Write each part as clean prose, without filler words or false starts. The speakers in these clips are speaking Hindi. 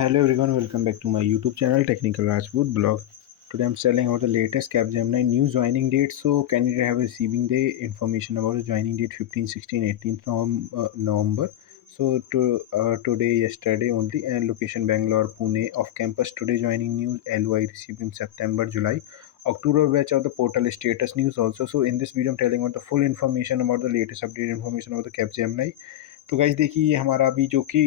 Hello everyone, welcome back to my YouTube channel Technical Rajput blog. Today I'm telling about the latest Capgemini new joining date. So candidate have receiving the information about the joining date 15, 16, 18th November. So today, yesterday only, and location Bangalore, Pune. Off campus today joining news. LY received in September, July. October batch of the portal status news also. So in this video I'm telling about the full information about the latest update information about the Capgemini. तो गाइस देखिए ये हमारा अभी जो कि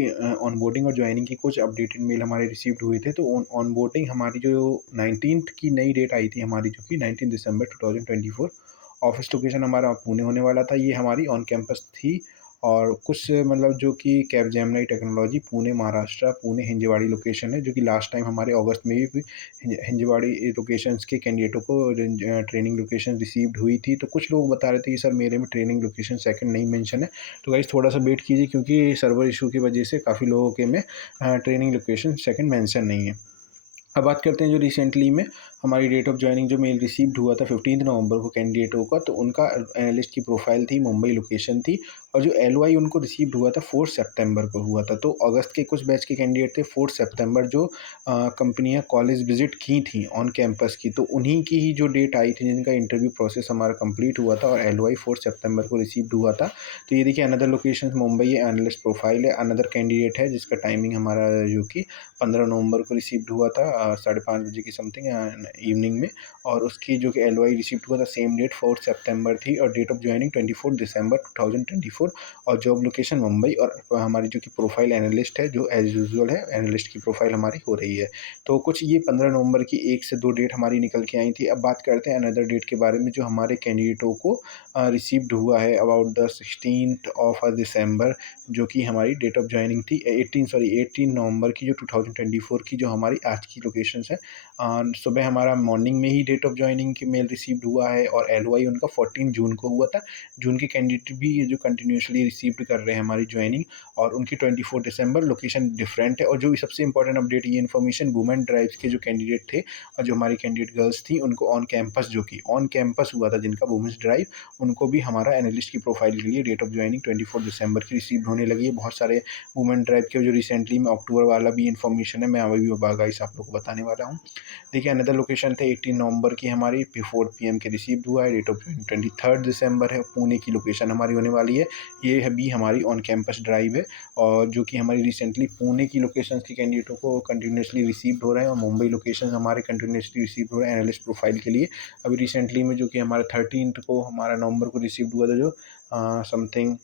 ऑनबोर्डिंग और ज्वाइनिंग की कुछ अपडेटेड मेल हमारे रिसीव्ड हुए थे। तो ऑनबोर्डिंग हमारी जो 19th की नई डेट आई थी हमारी, जो कि 19 दिसंबर 2024। ऑफिस लोकेशन हमारा पुणे होने वाला था। ये हमारी ऑन कैंपस थी। और कुछ मतलब जो कि Capgemini technology Pune Maharashtra, Pune Hinjawadi location है, जो कि लास्ट टाइम हमारे अगस्त में भी हिंजवाड़ी लोकेशंस के कैंडिडेटों को ट्रेनिंग लोकेशन रिसीव्ड हुई थी। तो कुछ लोग बता रहे थे कि सर मेरे में ट्रेनिंग लोकेशन सेकंड नहीं मेंशन है। तो गाइस थोड़ा सा वेट कीजिए, क्योंकि सर्वर इशू की वजह से काफ़ी लोगों के में ट्रेनिंग लोकेशन सेकंड मेंशन नहीं है। अब बात करते हैं जो रिसेंटली में हमारी डेट ऑफ ज्वाइनिंग जो मेल रिसीव्ड हुआ था 15 नवंबर को कैंडिडेटों का। तो उनका एनालिस्ट की प्रोफाइल थी, मुंबई लोकेशन थी। और जो एलओआई उनको रिसीव्ड हुआ था 4 सितंबर को हुआ था। तो अगस्त के कुछ बैच के कैंडिडेट थे 4 सितंबर जो कंपनियां कॉलेज विजिट की थी ऑन कैंपस की, तो उन्हीं की ही जो डेट आई थी जिनका इंटरव्यू प्रोसेस हमारा कंप्लीट हुआ था, और एलओआई 4 सितंबर को रिसीव्ड हुआ था। तो ये देखिए अनदर लोकेशन मुंबई है, एनालिस्ट प्रोफाइल है। अनदर कैंडिडेट है जिसका टाइमिंग हमारा जो कि 15 नवंबर को रिसीव्ड हुआ था 5:30 बजे की समथिंग इवनिंग में। और उसकी जो कि एलओआई रिसीव्ड हुआ था सेम डेट 4 सितंबर थी, और डेट ऑफ ज्वाइनिंग 24 दिसंबर 2024। और जॉब लोकेशन मुंबई। और हमारी जो कि प्रोफाइल एनालिस्ट है, जो एज यूजुअल है एनालिस्ट की प्रोफाइल हमारी हो रही है। तो कुछ ये 15 नवंबर की 1 से 2 डेट हमारी निकल के आई थी। अब बात करते हैं अनदर डेट के बारे में जो हमारे कैंडिडेटों को रिसीव्ड हुआ है about the 16th of December, जो कि हमारी डेट ऑफ ज्वाइनिंग थी 18 नवंबर की, जो 2024 की, जो हमारी आज की लोकेशंस है। सुबह हमारा मॉर्निंग में ही डेट ऑफ ज्वाइनिंग की मेल रिसीव्ड हुआ है, और एलओआई उनका 14 जून को हुआ था। जून के कैंडिडेट भी ये जो कंटिन्यूसली रिसीव्ड कर रहे हैं हमारी ज्वाइनिंग, और उनकी 24 दिसंबर लोकेशन डिफरेंट है। और जो सबसे इंपॉर्टेंट अपडेट ये इन्फॉर्मेशन वुमेन ड्राइव्स के जो कैंडिडेट थे और जो हमारी कैंडिडेट गर्ल्स थी, उनको ऑन कैंपस, जो कि ऑन कैंपस हुआ था जिनका वुमेन्स ड्राइव, उनको भी हमारा एनालिस्ट की प्रोफाइल के लिए डेट ऑफ ज्वाइनिंग 24 दिसंबर की रिसीव होने लगी है। बहुत सारे वुमेन ड्राइव के जो रिसेंटली में अक्टूबर वाला भी इन्फॉर्मेशन है, मैं अभी गाइस आप लोग को बताने वाला हूँ। देखिए अनदर लोकेशन थे 18 नवंबर की हमारी 4 PM के रिसीव्ड हुआ है। डेट ऑफ ज्वाइनिंग 23 दिसंबर है, पुणे की लोकेशन हमारी होने वाली है। ये है भी हमारी ऑन कैंपस ड्राइव है, और जो कि हमारी रिसेंटली पुणे की लोकेशन के कैंडिडेटों को कंटिन्यूसली रिसीव्ड हो रहे हैं, और मुंबई लोकेशन हमारे कंटिन्यूसली रिसीव हो रहे हैं एनालिस्ट प्रोफाइल के लिए। अभी रिसेंटली में जो कि हमारा 13 को हमारा नवंबर को रिसीव्ड हुआ था, जो समथिंग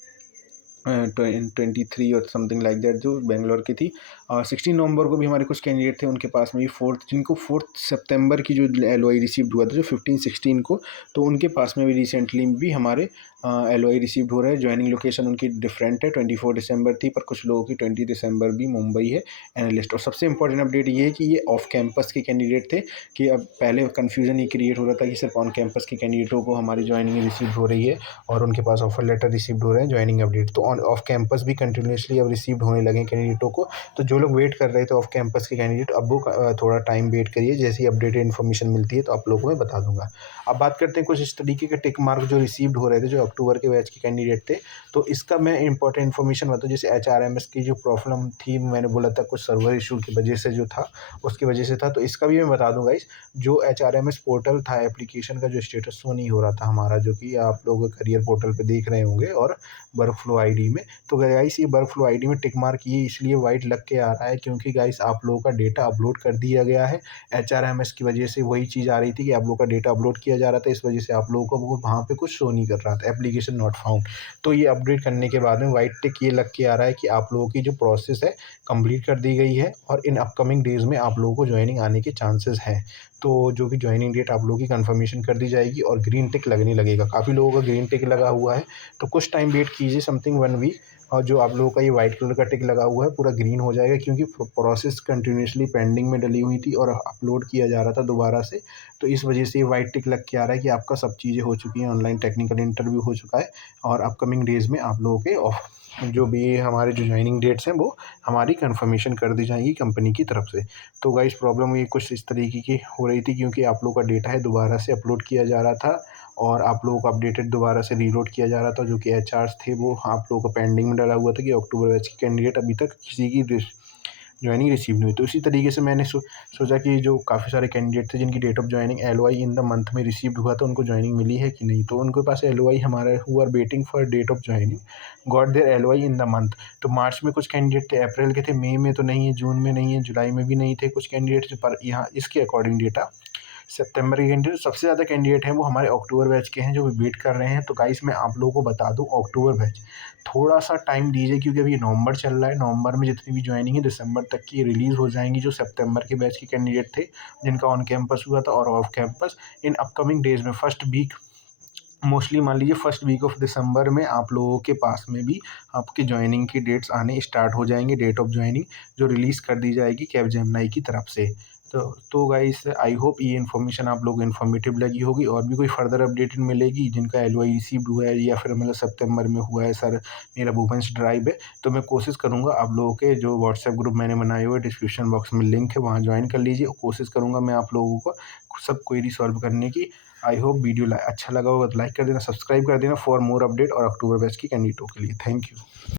23 और समथिंग लाइक दैट, जो बेंगलोर की थी। 16 नवंबर को भी हमारे कुछ कैंडिडेट थे, उनके पास में भी फोर्थ, जिनको 4 सितंबर की जो एलओआई रिसीव्ड हुआ था जो 15-16 को, तो उनके पास में भी रिसेंटली भी हमारे एलओआई रिसीव्ड हो रहे हैं। ज्वाइनिंग लोकेशन उनकी डिफरेंट है, 24 दिसंबर थी, पर कुछ लोगों की 20 दिसंबर भी मुंबई है एनालिस्ट। और सबसे इंपॉर्टेंट अपडेट ये है कि ये ऑफ कैंपस के कैंडिडेट थे। कि अब पहले कन्फ्यूजन ये क्रिएट हो रहा था कि सिर्फ ऑन कैंपस के कैंडिडेटों को हमारी ज्वाइनिंग रिसीव हो रही है और उनके पास ऑफर लेटर रिसीव्ड हो रहे हैं ज्वाइनिंग अपडेट। तो ऑन ऑफ कैंपस भी कंटिन्यूसली अब रिसीव्ड होने लगे कैंडिडेटों को। तो जो लोग वेट कर रहे थे ऑफ कैंपस के कैंडिडेट, अब वो थोड़ा टाइम वेट करिए, जैसी अपडेटेड इन्फॉर्मेशन मिलती है तो आप लोगों को मैं बता दूंगा। अब बात करते हैं कुछ इस तरीके के टिक मार्क जो रिसीव्ड हो रहे थे जो अक्टूबर के बैच के कैंडिडेट थे। तो इसका मैं इंपॉर्टेंट इन्फॉर्मेशन बताऊँ, जैसे HRMS की जो प्रॉब्लम थी, मैंने बोला था कुछ सर्वर इशू की वजह से जो था उसकी वजह से था। तो इसका भी मैं बता दूंगा। इस जो HRMS पोर्टल था एप्लीकेशन का जो स्टेटस शो नहीं हो रहा था हमारा, जो कि आप लोग करियर पोर्टल पे देख रहे होंगे और वर्क फ्लो आईडी में। तो गाइस ये वर्क फ्लो आईडी में टिक मार्क ये इसलिए वाइट लग के आ रहा है क्योंकि गाइस आप लोगों का डेटा अपलोड कर दिया गया है। HRMS की वजह से वही चीज़ आ रही थी कि आप लोगों का डेटा अपलोड किया जा रहा था, इस वजह से आप लोगों को वो वहाँ पे कुछ शो नहीं कर रहा था, एप्लीकेशन नॉट फाउंड। तो ये अपडेट करने के बाद में वाइट टिक ये लग के आ रहा है कि आप लोगों की जो प्रोसेस है कंप्लीट कर दी गई है, और इन अपकमिंग डेज़ में आप लोगों को ज्वाइनिंग आने के चांसेस हैं। तो जो कि ज्वाइनिंग डेट आप लोगों की कंफर्मेशन कर दी जाएगी और ग्रीन टिक लगने लगेगा। काफ़ी लोगों का ग्रीन टिक लगा हुआ है, तो कुछ टाइम वेट कीजिए, समथिंग 1 वीक। और जो आप लोगों का ये वाइट कलर का टिक लगा हुआ है पूरा ग्रीन हो जाएगा, क्योंकि प्रोसेस कंटिन्यूसली पेंडिंग में डली हुई थी और अपलोड किया जा रहा था दोबारा से। तो इस वजह से ये वाइट टिक लग के आ रहा है कि आपका सब चीज़ें हो चुकी हैं, ऑनलाइन टेक्निकल इंटरव्यू हो चुका है, और अपकमिंग डेज़ में आप लोगों के ऑफ जो भी हमारे जो ज्वाइनिंग डेट्स हैं वो हमारी कंफर्मेशन कर दी जाएंगी कंपनी की तरफ से। तो गाइस प्रॉब्लम ये कुछ इस तरीके की हो रही थी, क्योंकि आप लोगों का डेटा है दोबारा से अपलोड किया जा रहा था, और आप लोगों को अपडेटेड दोबारा से रीलोड किया जा रहा था। जो कि एचआर्स थे वो आप लोगों को पेंडिंग में डाला हुआ था कि अक्टूबर बैच के कैंडिडेट अभी तक किसी की ज्वाइनिंग रिसीव नहीं हुई। तो इसी तरीके से मैंने सोचा कि जो काफ़ी सारे कैंडिडेट थे जिनकी date of joining LOI in the month में रिसीव्ड हुआ था, उनको ज्वाइनिंग मिली है कि नहीं। तो उनके पास LOI हमारे who are waiting for date of joining got their LOI in the month. तो मार्च में कुछ कैंडिडेट थे, अप्रैल के थे, मई में तो नहीं है, जून में नहीं है, जुलाई में भी नहीं थे कुछ कैंडिडेट। पर यहाँ इसके अकॉर्डिंग डेटा सितंबर के कैंडिडेट सबसे ज़्यादा कैंडिडेट हैं वो हमारे अक्टूबर बैच के हैं जो वेट कर रहे हैं। तो गाइस मैं आप लोगों को बता दूं, अक्टूबर बैच थोड़ा सा टाइम दीजिए, क्योंकि अभी नवंबर चल रहा है। नवंबर में जितनी भी ज्वाइनिंग है दिसंबर तक की रिलीज़ हो जाएंगी। जो सितंबर के बैच के कैंडिडेट थे जिनका ऑन कैंपस हुआ था और off campus, in upcoming days में फर्स्ट वीक, मोस्टली मान लीजिए फर्स्ट वीक ऑफ दिसंबर में आप लोगों के पास में भी आपकी ज्वाइनिंग की डेट्स आने स्टार्ट हो जाएंगे। डेट ऑफ ज्वाइनिंग जो रिलीज़ कर दी जाएगी कैपजेमिनी की तरफ से। तो गाइस आई होप ये इन्फॉर्मेशन आप लोगों को इन्फॉर्मेटिव लगी होगी। और भी कोई फर्दर अपडेट मिलेगी जिनका LOI रिसीव्ड हुआ है या फिर मतलब सितंबर में हुआ है, सर मेरा वुमेन्स ड्राइव है, तो मैं कोशिश करूँगा आप लोगों के जो व्हाट्सएप ग्रुप मैंने बनाए हुए डिस्क्रिप्शन बॉक्स में लिंक है वहाँ ज्वाइन कर लीजिए। कोशिश करूँगा मैं आप लोगों को सब क्वेरी सॉल्व करने की। आई होप वीडियो अच्छा लगा होगा तो लाइक कर देना, सब्सक्राइब कर देना फॉर मोर अपडेट और अक्टूबर बैच की कैंडिडेटों के लिए। Thank you.